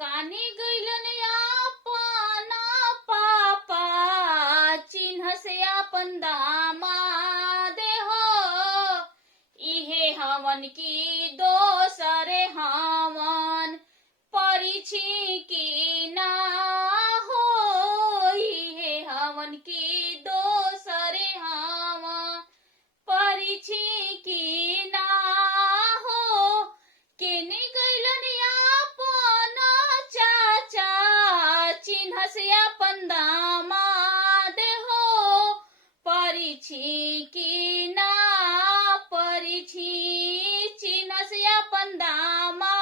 कानी गैलन आपना पापा चिन्ह से आपन दामाद हो इहे हवन की दोसरे हवन परिछि की ना हो इहे हवन की दोसरे हवन परिछि की ना हो केने गैलन आपन चाचा चिन्ह से अपन दामाद हो परिछि की ना परिछि चिन्ह से अपन दामाद